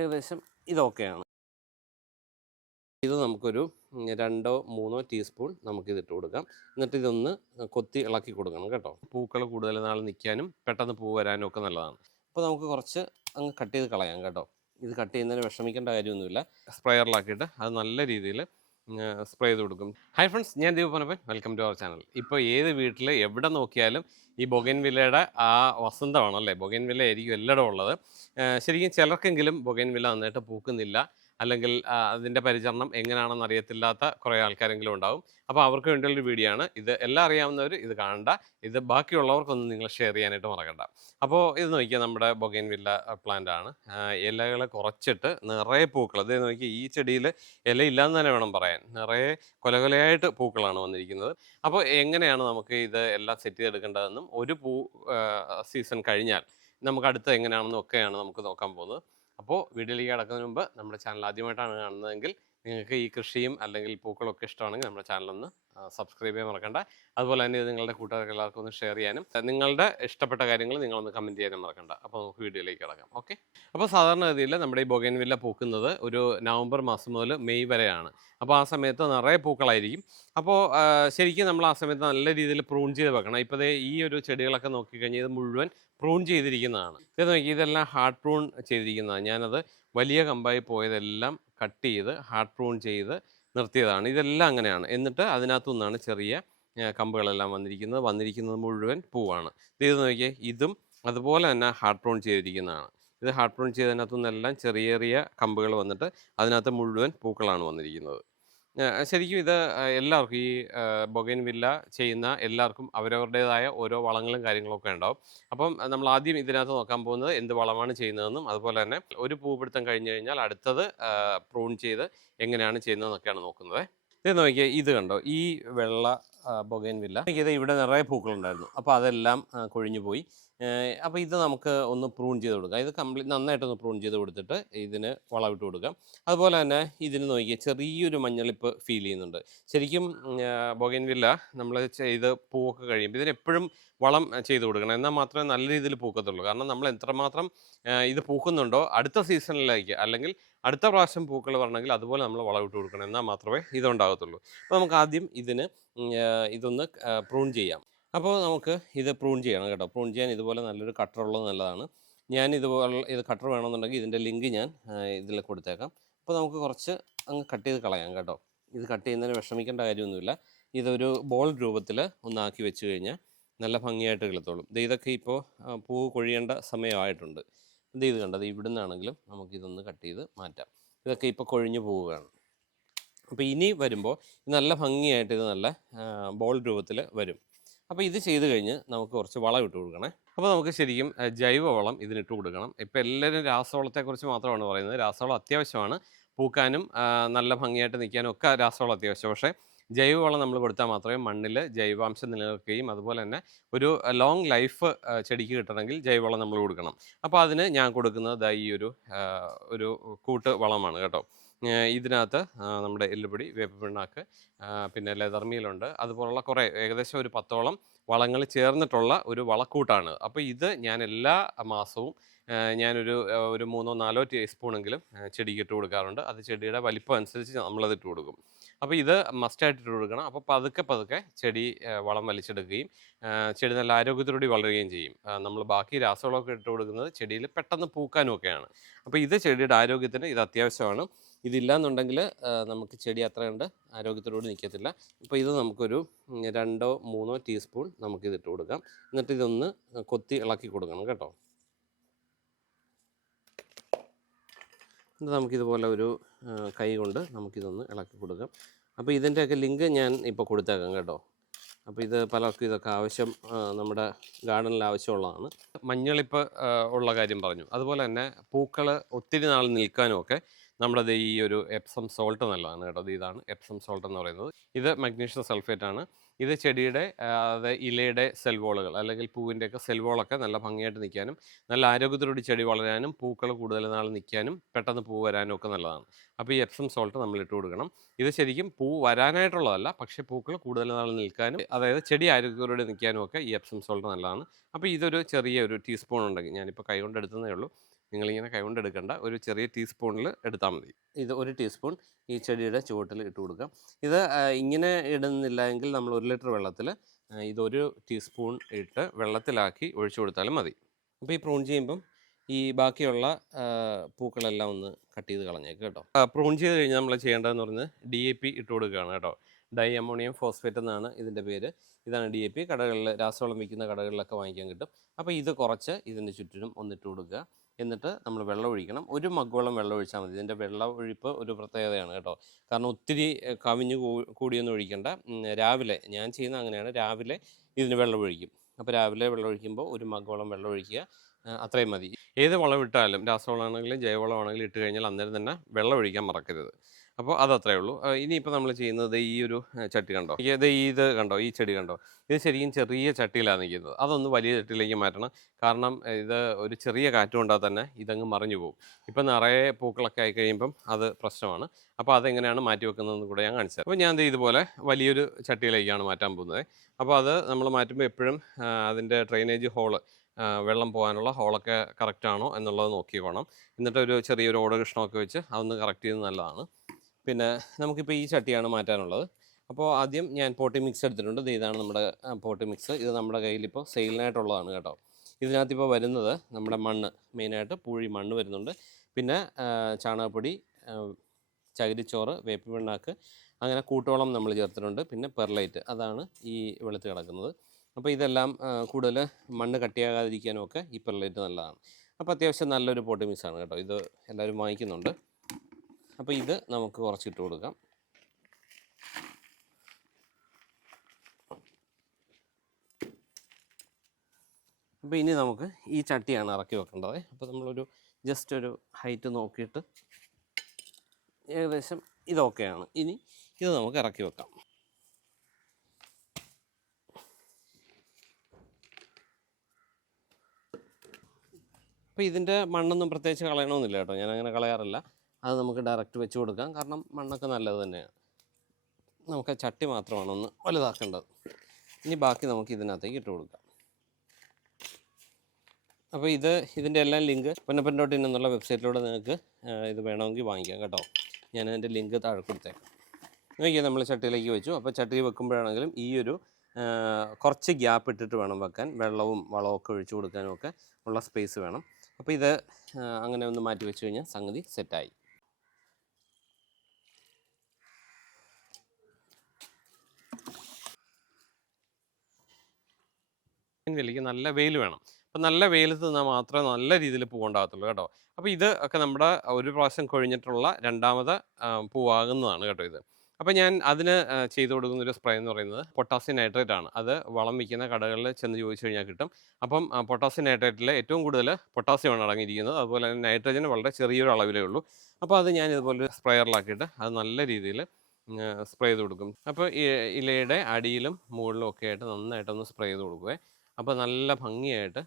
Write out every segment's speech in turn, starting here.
ഏകദേശം ഇതൊക്കെയാണ്. ഇത് നമുക്കൊരു 2-3 ടീസ്പൂൺ നമുക്കിതിട്ട് കൊടുക്കാം. എന്നിട്ട് ഇതൊന്ന് കൊത്തി ഇളക്കി കൊടുക്കണം കേട്ടോ. പൂക്കൾ കൂടുതൽ നാൾ നിൽക്കാനും പെട്ടെന്ന് പൂ വരാനും ഒക്കെ നല്ലതാണ്. അപ്പോൾ നമുക്ക് കുറച്ച് അങ്ങ് കട്ട് ചെയ്ത് കളയാം കേട്ടോ. ഇത് കട്ട് ചെയ്യുന്നതിന് വിഷമിക്കേണ്ട കാര്യമൊന്നുമില്ല. സ്പ്രെയറിലാക്കിയിട്ട് അത് നല്ല രീതിയിൽ സ്പ്രേ ചെയ്ത് കൊടുക്കും. ഹായ് ഫ്രണ്ട്സ്, ഞാൻ Deepanappan. Welcome to our channel. ഇപ്പോൾ ഏത് വീട്ടിൽ എവിടെ നോക്കിയാലും ഈ ബൊഗൈൻവില്ലയുടെ ആ വസന്തമാണല്ലേ, ബൊഗൈൻവില്ല ആയിരിക്കും എല്ലായിടും ഉള്ളത്. ശരിക്കും ചിലർക്കെങ്കിലും ബൊഗൈൻവില്ല നന്നായിട്ട് പൂക്കുന്നില്ല, അല്ലെങ്കിൽ അതിൻ്റെ പരിചരണം എങ്ങനെയാണെന്ന് അറിയത്തില്ലാത്ത കുറേ ആൾക്കാരെങ്കിലും ഉണ്ടാവും. അപ്പോൾ അവർക്ക് വേണ്ടിയുള്ളൊരു വീഡിയോ ആണ് ഇത്. എല്ലാം അറിയാവുന്നവർ ഇത് കാണണ്ട, ഇത് ബാക്കിയുള്ളവർക്കൊന്നും നിങ്ങൾ ഷെയർ ചെയ്യാനായിട്ട് മറക്കണ്ട. അപ്പോൾ ഇത് നോക്കിയാൽ നമ്മുടെ ബൊഗൈൻവില്ല പ്ലാന്റ് ആണ്. ഇലകൾ കുറച്ചിട്ട് നിറയെ പൂക്കൾ. ഇത് നോക്കിയാൽ ഈ ചെടിയിൽ ഇലയില്ലാന്ന് തന്നെ വേണം പറയാൻ, നിറയെ കൊലകൊലയായിട്ട് പൂക്കളാണ് വന്നിരിക്കുന്നത്. അപ്പോൾ എങ്ങനെയാണ് നമുക്ക് ഇത് എല്ലാം സെറ്റ് ചെയ്തെടുക്കേണ്ടതെന്നും ഒരു പൂ സീസൺ കഴിഞ്ഞാൽ നമുക്ക് അടുത്ത എങ്ങനെയാണെന്നും ഒക്കെയാണ് നമുക്ക് നോക്കാൻ പോകുന്നത്. അപ്പോൾ വീഡിയോയിലേക്ക് കിടക്കുന്നതിന് മുമ്പ് നമ്മുടെ ചാനൽ ആദ്യമായിട്ടാണ് കാണുന്നതെങ്കിൽ നിങ്ങൾക്ക് ഈ കൃഷിയും അല്ലെങ്കിൽ പൂക്കളൊക്കെ ഇഷ്ടമാണെങ്കിൽ നമ്മുടെ ചാനലൊന്ന് സബ്സ്ക്രൈബ് ചെയ്യാൻ മറക്കണ്ട. അതുപോലെ തന്നെ ഇത് നിങ്ങളുടെ കൂട്ടുകാർക്ക് എല്ലാവർക്കും ഒന്ന് ഷെയർ ചെയ്യാനും നിങ്ങളുടെ ഇഷ്ടപ്പെട്ട കാര്യങ്ങൾ നിങ്ങളൊന്ന് കമൻറ്റ് ചെയ്യാനും മറക്കണ്ട. അപ്പോൾ നമുക്ക് വീഡിയോയിലേക്ക് കിടക്കാം. ഓക്കെ. അപ്പോൾ സാധാരണഗതിയിൽ നമ്മുടെ ഈ ബൊഗൈൻവില്ല പൂക്കുന്നത് ഒരു നവംബർ മാസം മുതൽ മെയ് വരെയാണ്. അപ്പോൾ ആ സമയത്ത് നിറയെ പൂക്കളായിരിക്കും. അപ്പോൾ ശരിക്കും നമ്മൾ ആ സമയത്ത് നല്ല രീതിയിൽ പ്രൂൺ ചെയ്ത് വെക്കണം. ഇപ്പോൾ ഈ ഒരു ചെടികളൊക്കെ നോക്കിക്കഴിഞ്ഞാൽ ഇത് മുഴുവൻ പ്രൂൺ ചെയ്തിരിക്കുന്നതാണ്. ഇത് നോക്കി, ഇതെല്ലാം ഹാർഡ് പ്രൂൺ ചെയ്തിരിക്കുന്നതാണ്. ഞാനത് വലിയ കമ്പായി പോയതെല്ലാം കട്ട് ചെയ്ത് ഹാർഡ് പ്രൂൺ ചെയ്ത് നിർത്തിയതാണ്. ഇതെല്ലാം അങ്ങനെയാണ്. എന്നിട്ട് അതിനകത്തു നിന്നാണ് ചെറിയ കമ്പുകളെല്ലാം വന്നിരിക്കുന്നത് മുഴുവൻ പൂവാണ്. ഇത് നോക്കിയേ, ഇതും അതുപോലെ തന്നെ ഹാർഡ് പ്രൂൺ ചെയ്തിരിക്കുന്നതാണ്. ഇത് ഹാർഡ് പ്രൂൺ ചെയ്തതിനകത്തു നിന്നെല്ലാം ചെറിയ ചെറിയ കമ്പുകൾ വന്നിട്ട് അതിനകത്ത് മുഴുവൻ പൂക്കളാണ് വന്നിരിക്കുന്നത്. ശരിക്കും ഇത് എല്ലാവർക്കും ഈ ബൊഗൈൻവില്ല ചെയ്യുന്ന എല്ലാവർക്കും അവരവരുടേതായ ഓരോ വളങ്ങളും കാര്യങ്ങളൊക്കെ ഉണ്ടാവും. അപ്പം നമ്മൾ ആദ്യം ഇതിനകത്ത് നോക്കാൻ പോകുന്നത് എന്ത് വളമാണ് ചെയ്യുന്നതെന്നും അതുപോലെ തന്നെ ഒരു പൂപിടുത്തം കഴിഞ്ഞ് കഴിഞ്ഞാൽ അടുത്തത് പ്രൂൺ ചെയ്ത് എങ്ങനെയാണ് ചെയ്യുന്നതെന്നൊക്കെയാണ് നോക്കുന്നത്. ഇത് നോക്കിയാൽ, ഇത് കണ്ടോ, ഈ വെള്ള ബൊഗൈൻവില്ല ഇത് ഇവിടെ നിറയെ പൂക്കളുണ്ടായിരുന്നു. അപ്പോൾ അതെല്ലാം കൊഴിഞ്ഞു പോയി. അപ്പോൾ ഇത് നമുക്ക് ഒന്ന് പ്രൂൺ ചെയ്ത് കൊടുക്കാം. ഇത് നന്നായിട്ടൊന്ന് പ്രൂൺ ചെയ്ത് കൊടുത്തിട്ട് ഇതിന് വളമിട്ട് കൊടുക്കാം. അതുപോലെ തന്നെ ഇതിന് നോക്കിയാൽ ചെറിയൊരു മഞ്ഞളിപ്പ് ഫീൽ ചെയ്യുന്നുണ്ട്. ശരിക്കും ബൊഗൈൻവില്ല നമ്മൾ ചെയ്ത് പൂവൊക്കെ കഴിയുമ്പോൾ ഇതിനെപ്പോഴും വളം ചെയ്ത് കൊടുക്കണം. എന്നാൽ മാത്രമേ നല്ല രീതിയിൽ പൂക്കത്തുള്ളൂ. കാരണം നമ്മൾ എത്രമാത്രം ഇത് പൂക്കുന്നുണ്ടോ അടുത്ത സീസണിലേക്ക് അല്ലെങ്കിൽ അടുത്ത പ്രാവശ്യം പൂക്കൾ വരണമെങ്കിൽ അതുപോലെ നമ്മൾ വളമിട്ട് കൊടുക്കണം. എന്നാൽ മാത്രമേ ഇതുണ്ടാകത്തുള്ളൂ. അപ്പോൾ നമുക്ക് ആദ്യം ഇതൊന്ന് പ്രൂൺ ചെയ്യാം. അപ്പോൾ നമുക്ക് ഇത് പ്രൂൺ ചെയ്യണം കേട്ടോ. പ്രൂൺ ചെയ്യാൻ ഇതുപോലെ നല്ലൊരു കട്ടർ ഉള്ളത് നല്ലതാണ്. ഞാൻ ഇത് കട്ടർ വേണമെന്നുണ്ടെങ്കിൽ ഇതിൻ്റെ ലിങ്ക് ഞാൻ ഇതിൽ കൊടുത്തേക്കാം. അപ്പോൾ നമുക്ക് കുറച്ച് അങ്ങ് കട്ട് ചെയ്ത് കളയാം കേട്ടോ. ഇത് കട്ട് ചെയ്യുന്നതിന് വിഷമിക്കേണ്ട കാര്യമൊന്നുമില്ല. ഇതൊരു ബോൾ രൂപത്തിൽ ഒന്നാക്കി വെച്ച് കഴിഞ്ഞാൽ നല്ല ഭംഗിയായിട്ട് കിളത്തോളും. ഇതൊക്കെ ഇപ്പോൾ പൂ കൊഴിയേണ്ട സമയമായിട്ടുണ്ട്. ഇത് കണ്ടത് ഇവിടെ നിന്നാണെങ്കിലും നമുക്കിതൊന്ന് കട്ട് ചെയ്ത് മാറ്റാം. ഇതൊക്കെ ഇപ്പോൾ കൊഴിഞ്ഞു പോവുകയാണ്. അപ്പോൾ ഇനി വരുമ്പോൾ നല്ല ഭംഗിയായിട്ട് ഇത് നല്ല ബോൾ രൂപത്തിൽ വരും. അപ്പോൾ ഇത് ചെയ്ത് കഴിഞ്ഞ് നമുക്ക് കുറച്ച് വളം ഇട്ട് കൊടുക്കണേ. അപ്പോൾ നമുക്ക് ശരിക്കും ജൈവവളം ഇതിനിട്ട് കൊടുക്കണം. ഇപ്പോൾ എല്ലാവരും രാസവളത്തെക്കുറിച്ച് മാത്രമാണ് പറയുന്നത്. രാസവളം അത്യാവശ്യമാണ്, പൂക്കാനും നല്ല ഭംഗിയായിട്ട് നിൽക്കാനും ഒക്കെ രാസവളം അത്യാവശ്യം. പക്ഷേ ജൈവവളം നമ്മൾ കൊടുത്താൽ മാത്രമേ മണ്ണിൽ ജൈവാംശം നിലനിൽക്കുകയും അതുപോലെ തന്നെ ഒരു ലോങ് ലൈഫ് ചെടിക്ക് കിട്ടണമെങ്കിൽ ജൈവവളം നമ്മൾ കൊടുക്കണം. അപ്പോൾ അതിന് ഞാൻ കൊടുക്കുന്നത് ഈ ഒരു കൂട്ട് വളമാണ് കേട്ടോ. ഇതിനകത്ത് നമ്മുടെ എല്ലുപൊടി, വേപ്പിപ്പിണ്ണാക്ക്, പിന്നെ ലെതർമീലുണ്ട്, അതുപോലുള്ള കുറേ ഏകദേശം ഒരു 10ഓളം വളങ്ങൾ ചേർന്നിട്ടുള്ള ഒരു വളക്കൂട്ടാണ്. അപ്പോൾ ഇത് ഞാൻ എല്ലാ മാസവും ഞാനൊരു 3-4 ടീസ്പൂണെങ്കിലും ചെടിക്ക് ഇട്ട് കൊടുക്കാറുണ്ട്. അത് ചെടിയുടെ വലിപ്പം അനുസരിച്ച് നമ്മളത് ഇട്ട് കൊടുക്കും. അപ്പോൾ ഇത് മസ്റ്റായിട്ട് ഇട്ട് കൊടുക്കണം. അപ്പോൾ പതുക്കെ ചെടി വളം വലിച്ചെടുക്കുകയും ചെടി നല്ല ആരോഗ്യത്തോടുകൂടി വളരുകയും ചെയ്യും. നമ്മൾ ബാക്കി രാസവളമൊക്കെ ഇട്ട് കൊടുക്കുന്നത് ചെടിയിൽ പെട്ടെന്ന് പൂക്കാനും ഒക്കെയാണ്. അപ്പോൾ ഇത് ചെടിയുടെ ആരോഗ്യത്തിന് ഇത് അത്യാവശ്യമാണ്. ഇതില്ലാന്നുണ്ടെങ്കിൽ നമുക്ക് ചെടി അത്ര കണ്ട് ആരോഗ്യത്തോടുകൂടി നിൽക്കത്തില്ല. ഇപ്പോൾ ഇത് നമുക്കൊരു 2-3 ടീസ്പൂൺ നമുക്കിതിട്ട് കൊടുക്കാം. എന്നിട്ട് ഇതൊന്ന് കൊത്തി ഇളക്കി കൊടുക്കണം കേട്ടോ. എന്നിട്ട് നമുക്കിതുപോലെ ഒരു കൈ കൊണ്ട് നമുക്കിതൊന്ന് ഇളക്കി കൊടുക്കാം. അപ്പോൾ ഇതിൻ്റെയൊക്കെ ലിങ്ക് ഞാൻ ഇപ്പോൾ കൊടുത്തേക്കാം കേട്ടോ. അപ്പോൾ ഇത് പലർക്കും ഇതൊക്കെ ആവശ്യം, നമ്മുടെ ഗാർഡനിൽ ആവശ്യമുള്ളതാണ്. മഞ്ഞളിപ്പ് ഉള്ള കാര്യം പറഞ്ഞു. അതുപോലെ തന്നെ പൂക്കൾ ഒത്തിരി നാൾ നിൽക്കാനും ഒക്കെ നമ്മുടെ ഈ ഒരു എപ്സം സോൾട്ട് നല്ലതാണ് കേട്ടോ. ഇതാണ് എപ്സം സോൾട്ട് എന്ന് പറയുന്നത്. ഇത് മഗ്നീഷ്യം സൾഫേറ്റ് ആണ്. ഇത് ചെടിയുടെ ഇലയുടെ സെൽവോളുകൾ അല്ലെങ്കിൽ പൂവിൻ്റെയൊക്കെ സെൽവോളൊക്കെ നല്ല ഭംഗിയായിട്ട് നിൽക്കാനും നല്ല ആരോഗ്യത്തോടുകൂടി ചെടി വളരാനും പൂക്കൾ കൂടുതൽ നാൾ നിൽക്കാനും പെട്ടെന്ന് പൂ വരാനും ഒക്കെ നല്ലതാണ്. അപ്പോൾ ഈ എപ്സം സോൾട്ട് നമ്മൾ ഇട്ട് കൊടുക്കണം. ഇത് ശരിക്കും പൂ വരാനായിട്ടുള്ളതല്ല, പക്ഷേ പൂക്കൾ കൂടുതൽ നാൾ നിൽക്കാനും അതായത് ചെടി ആരോഗ്യത്തോടെ നിൽക്കാനും ഒക്കെ ഈ എപ്സം സോൾട്ട് നല്ലതാണ്. അപ്പോൾ ഇതൊരു ചെറിയ ഒരു ടീസ്പൂൺ ഉണ്ടെങ്കിൽ, ഞാനിപ്പോൾ കൈ കൊണ്ട് എടുത്തതേ ഉള്ളൂ, നിങ്ങളിങ്ങനെ കൈകൊണ്ട് എടുക്കേണ്ട, ഒരു ചെറിയ ടീസ്പൂണിൽ എടുത്താൽ മതി. ഇത് 1 ടീസ്പൂൺ ഈ ചെടിയുടെ ചുവട്ടിൽ ഇട്ട് കൊടുക്കാം. ഇത് ഇങ്ങനെ ഇടുന്നില്ല എങ്കിൽ നമ്മൾ 1 ലിറ്റർ വെള്ളത്തിൽ ഇതൊരു ടീസ്പൂൺ ഇട്ട് വെള്ളത്തിലാക്കി ഒഴിച്ചു കൊടുത്താലും മതി. അപ്പോൾ ഈ പ്രൂൺ ചെയ്യുമ്പം ഈ ബാക്കിയുള്ള പൂക്കളെല്ലാം ഒന്ന് കട്ട് ചെയ്ത് കളഞ്ഞേക്ക് കേട്ടോ. പ്രൂൺ ചെയ്ത് കഴിഞ്ഞാൽ നമ്മൾ ചെയ്യേണ്ടതെന്ന് പറഞ്ഞാൽ DAP ഇട്ട് കൊടുക്കുകയാണ് കേട്ടോ. ഡൈ അമോണിയം ഫോസ്ഫേറ്റ് എന്നാണ് ഇതിൻ്റെ പേര്. ഇതാണ് DAP. കടകളിൽ രാസവളം വിൽക്കുന്ന കടകളിലൊക്കെ വാങ്ങിക്കാൻ കിട്ടും. അപ്പോൾ ഇത് കുറച്ച് ഇതിൻ്റെ ചുറ്റിനും ഒന്നിട്ട് കൊടുക്കുക. എന്നിട്ട് നമ്മൾ വെള്ളം ഒഴിക്കണം. 1 മഗ്ഗോളം വെള്ളം ഒഴിച്ചാൽ മതി. ഇതിൻ്റെ വെള്ളം ഒഴിപ്പ് ഒരു പ്രത്യേകതയാണ് കേട്ടോ. കാരണം ഒത്തിരി കവിഞ്ഞ് കൂടിയൊന്നും ഒഴിക്കേണ്ട. രാവിലെ ഞാൻ ചെയ്യുന്ന അങ്ങനെയാണ്, രാവിലെ ഇതിന് വെള്ളം ഒഴിക്കും. അപ്പോൾ രാവിലെ വെള്ളം ഒഴിക്കുമ്പോൾ 1 മഗ്ഗോളം വെള്ളം ഒഴിക്കുക, അത്രയും മതി. ഏത് വളം ഇട്ടാലും രാസവളമാണെങ്കിലും ജൈവവളമാണെങ്കിലും ഇട്ട് കഴിഞ്ഞാൽ അന്നേരം തന്നെ വെള്ളം ഒഴിക്കാൻ മറക്കരുത്. അപ്പോൾ അതത്രേ ഉള്ളൂ. ഇനിയിപ്പോൾ നമ്മൾ ചെയ്യുന്നത് ഈ ഒരു ചട്ടി കണ്ടോ, ഇത് കണ്ടോ, ഈ ചെടി കണ്ടോ, ഇത് ശരിക്കും ചെറിയ ചട്ടിയിലാണ് നിൽക്കുന്നത്. അതൊന്ന് വലിയ ചട്ടിയിലേക്ക് മാറ്റണം. കാരണം ഇത് ഒരു ചെറിയ കാറ്റ് കൊണ്ടാൽ തന്നെ ഇതങ്ങ് മറിഞ്ഞു പോകും. ഇപ്പം നിറയെ പൂക്കളൊക്കെ ആയി കഴിയുമ്പം അത് പ്രശ്നമാണ്. അപ്പോൾ അതെങ്ങനെയാണ് മാറ്റി വെക്കുന്നതെന്ന് കൂടെ ഞാൻ കാണിച്ചത്. അപ്പോൾ ഞാൻ ഇതുപോലെ വലിയൊരു ചട്ടിയിലേക്കാണ് മാറ്റാൻ പോകുന്നത്. അപ്പോൾ അത് നമ്മൾ മാറ്റുമ്പോൾ എപ്പോഴും അതിൻ്റെ ഡ്രെയിനേജ് ഹോള്, വെള്ളം പോകാനുള്ള ഹോളൊക്കെ കറക്റ്റാണോ എന്നുള്ളത് നോക്കിക്കോണം. എന്നിട്ട് ഒരു ചെറിയൊരു ഓട കഷ്ണമൊക്കെ വെച്ച് അതൊന്ന് കറക്റ്റ് ചെയ്യുന്നത് നല്ലതാണ്. പിന്നെ നമുക്കിപ്പോൾ ഈ ചട്ടിയാണ് മാറ്റാനുള്ളത്. അപ്പോൾ ആദ്യം ഞാൻ പോട്ടി മിക്സ് എടുത്തിട്ടുണ്ട്. ഇതാണ് നമ്മുടെ പോട്ടി മിക്സ്. ഇത് നമ്മുടെ കയ്യിലിപ്പോൾ സെയിലിനായിട്ടുള്ളതാണ് കേട്ടോ. ഇതിനകത്തിപ്പോൾ വരുന്നത് നമ്മുടെ മണ്ണ്, മെയിനായിട്ട് പൂഴി മണ്ണ് വരുന്നുണ്ട്. പിന്നെ ചാണകപ്പൊടി, ചകിരിച്ചോറ്, വേപ്പിൻ പിണ്ണാക്ക്, അങ്ങനെ കൂട്ടോളം നമ്മൾ ചേർത്തിട്ടുണ്ട്. പിന്നെ പെർലൈറ്റ്, അതാണ് ഈ വെളുത്ത് കിടക്കുന്നത്. അപ്പോൾ ഇതെല്ലാം കൂടുതൽ മണ്ണ് കട്ടിയാകാതിരിക്കാനും ഒക്കെ ഈ പെർലൈറ്റ് നല്ലതാണ്. അപ്പോൾ അത്യാവശ്യം നല്ലൊരു പോട്ടി മിക്സാണ് കേട്ടോ. ഇത് എല്ലാവരും വാങ്ങിക്കുന്നുണ്ട്. അപ്പോൾ ഇത് നമുക്ക് കുറച്ചിട്ട് കൊടുക്കാം. അപ്പോൾ ഇനി നമുക്ക് ഈ ചട്ടിയാണ് ഇറക്കി വെക്കേണ്ടത്. അപ്പോൾ നമ്മളൊരു ജസ്റ്റ് ഒരു ഹൈറ്റ് നോക്കിയിട്ട് ഏകദേശം ഇതൊക്കെയാണ്. ഇനി ഇത് നമുക്ക് ഇറക്കി വെക്കാം. അപ്പോൾ ഇതിൻ്റെ മണ്ണൊന്നും പ്രത്യേകിച്ച് കളയണമെന്നില്ല കേട്ടോ. ഞാനങ്ങനെ കളയാറില്ല. അത് നമുക്ക് ഡയറക്റ്റ് വെച്ച് കൊടുക്കാം. കാരണം മണ്ണൊക്കെ നല്ലത് തന്നെയാണ്. നമുക്ക് ചട്ടി മാത്രമാണ് ഒന്ന് വലുതാക്കേണ്ടത്. ഇനി ബാക്കി നമുക്ക് ഇതിനകത്തേക്ക് ഇട്ട് കൊടുക്കാം. അപ്പോൾ ഇതിൻ്റെ എല്ലാം ലിങ്ക് പൊന്നപ്പൻ.in എന്നുള്ള വെബ്സൈറ്റിലൂടെ നിങ്ങൾക്ക് ഇത് വേണമെങ്കിൽ വാങ്ങിക്കാം കേട്ടോ. ഞാൻ അതിൻ്റെ ലിങ്ക് താഴെ കൊടുത്തേക്കാം. നോക്കിയാൽ നമ്മൾ ചട്ടിയിലേക്ക് വെച്ചു. അപ്പോൾ ചട്ടി വെക്കുമ്പോഴാണെങ്കിലും ഈ ഒരു കുറച്ച് ഗ്യാപ്പ് ഇട്ടിട്ട് വേണം വെക്കാൻ. വെള്ളവും വളമൊക്കെ ഒഴിച്ചു കൊടുക്കാനും ഒക്കെ ഉള്ള സ്പേസ് വേണം. അപ്പോൾ ഇത് അങ്ങനെ ഒന്ന് മാറ്റി വെച്ച് കഴിഞ്ഞാൽ സംഗതി സെറ്റായി. വിലയ്ക്ക് നല്ല വെയിൽ വേണം. അപ്പോൾ നല്ല വെയിലത്ത് നിന്നാൽ മാത്രമേ നല്ല രീതിയിൽ പൂവുണ്ടാകത്തുള്ളൂ കേട്ടോ. അപ്പോൾ ഇത് ഒക്കെ നമ്മുടെ ഒരു പ്രാവശ്യം കൊഴിഞ്ഞിട്ടുള്ള രണ്ടാമത് പൂവാകുന്നതാണ് കേട്ടോ ഇത്. അപ്പോൾ ഞാൻ അതിന് ചെയ്തു കൊടുക്കുന്നൊരു സ്പ്രേ എന്ന് പറയുന്നത് പൊട്ടാസ്യം നൈട്രേറ്റ് ആണ്. അത് വളം വിൽക്കുന്ന കടകളിൽ ചെന്ന് ചോദിച്ചു കഴിഞ്ഞാൽ കിട്ടും. അപ്പം പൊട്ടാസ്യം നൈട്രേറ്റിൽ ഏറ്റവും കൂടുതൽ പൊട്ടാസ്യമാണ് അടങ്ങിയിരിക്കുന്നത്. അതുപോലെ തന്നെ നൈട്രജൻ വളരെ ചെറിയൊരു അളവിലേ ഉള്ളൂ. അപ്പോൾ അത് ഞാൻ ഇതുപോലെ സ്പ്രേയറിലാക്കിയിട്ട് അത് നല്ല രീതിയിൽ സ്പ്രേ ചെയ്ത് കൊടുക്കും. അപ്പോൾ ഇലയുടെ അടിയിലും മുകളിലും ഒക്കെ ആയിട്ട് നന്നായിട്ടൊന്ന് സ്പ്രേ ചെയ്ത് കൊടുക്കുവേ. അപ്പോൾ നല്ല ഭംഗിയായിട്ട്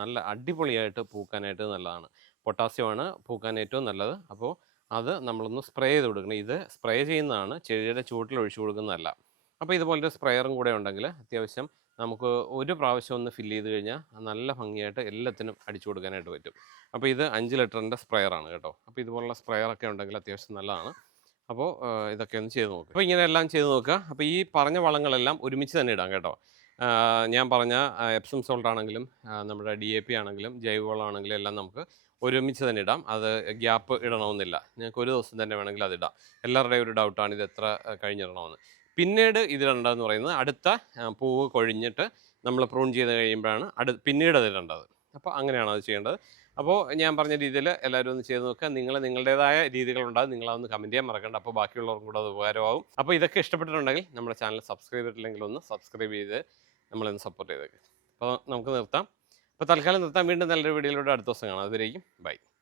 നല്ല അടിപൊളിയായിട്ട് പൂക്കാനായിട്ട് നല്ലതാണ്. പൊട്ടാസ്യമാണ് പൂക്കാൻ ഏറ്റവും നല്ലത്. അപ്പോൾ അത് നമ്മളൊന്ന് സ്പ്രേ ചെയ്ത് കൊടുക്കണം. ഇത് സ്പ്രേ ചെയ്യുന്നതാണ്, ചെടിയുടെ ചുവട്ടിൽ ഒഴിച്ചു കൊടുക്കുന്നതല്ല. അപ്പോൾ ഇതുപോലൊരു സ്പ്രെയറും കൂടെ ഉണ്ടെങ്കിൽ അത്യാവശ്യം നമുക്ക് ഒരു പ്രാവശ്യം ഒന്ന് ഫില്ല് ചെയ്ത് കഴിഞ്ഞാൽ നല്ല ഭംഗിയായിട്ട് എല്ലാത്തിനും അടിച്ചു കൊടുക്കാനായിട്ട് പറ്റും. അപ്പോൾ ഇത് 5 ലിറ്ററിൻ്റെ സ്പ്രെയറാണ് കേട്ടോ. അപ്പോൾ ഇതുപോലുള്ള സ്പ്രെയറൊക്കെ ഉണ്ടെങ്കിൽ അത്യാവശ്യം നല്ലതാണ്. അപ്പോൾ ഇതൊക്കെ ഒന്ന് ചെയ്ത് നോക്കുക. അപ്പോൾ ഇങ്ങനെ എല്ലാം ചെയ്ത് നോക്കുക. അപ്പോൾ ഈ പറഞ്ഞ വളങ്ങളെല്ലാം ഒരുമിച്ച് തന്നെ ഇടാം കേട്ടോ. ഞാൻ പറഞ്ഞ എപ്സം സോൾട്ട് ആണെങ്കിലും നമ്മുടെ DAP ആണെങ്കിലും ജൈവവളമാണെങ്കിലും എല്ലാം നമുക്ക് ഒരുമിച്ച് തന്നെ ഇടാം. അത് ഗ്യാപ്പ് ഇടണമെന്നില്ല. ഞങ്ങൾക്ക് ഒരു ദിവസം തന്നെ വേണമെങ്കിൽ അതിടാം. എല്ലാവരുടെയും ഒരു ഡൗട്ടാണ് ഇത് എത്ര കഴിഞ്ഞിടണമെന്ന്. പിന്നീട് ഇതിടേണ്ടതെന്ന് പറയുന്നത് അടുത്ത പൂവ് കൊഴിഞ്ഞിട്ട് നമ്മൾ പ്രൂൺ ചെയ്ത് കഴിയുമ്പോഴാണ് പിന്നീട് അതിടേണ്ടത്. അപ്പോൾ അങ്ങനെയാണ് അത് ചെയ്യേണ്ടത്. അപ്പോൾ ഞാൻ പറഞ്ഞ രീതിയിൽ എല്ലാവരും ഒന്ന് ചെയ്ത് നോക്കുക. നിങ്ങളുടേതായ രീതികളുണ്ടാകും. നിങ്ങളതൊന്ന് കമൻറ്റ് ചെയ്യാൻ മറക്കണ്ട. അപ്പോൾ ബാക്കിയുള്ളവർക്കും കൂടെ അത് ഉപകാരമാകും. അപ്പോൾ ഇതൊക്കെ ഇഷ്ടപ്പെട്ടിട്ടുണ്ടെങ്കിൽ നമ്മുടെ ചാനൽ സബ്സ്ക്രൈബ് ചെയ്തിട്ടില്ലെങ്കിൽ ഒന്ന് സബ്സ്ക്രൈബ് ചെയ്ത് നമ്മളൊന്ന് സപ്പോർട്ട് ചെയ്തേക്ക്. അപ്പോൾ നമുക്ക് നിർത്താം. അപ്പോൾ തൽക്കാലം നിർത്താം. വീണ്ടും നല്ലൊരു വീഡിയോയിലൂടെ അടുത്ത ദിവസം കാണാം. അതുവരേക്കും ബൈ.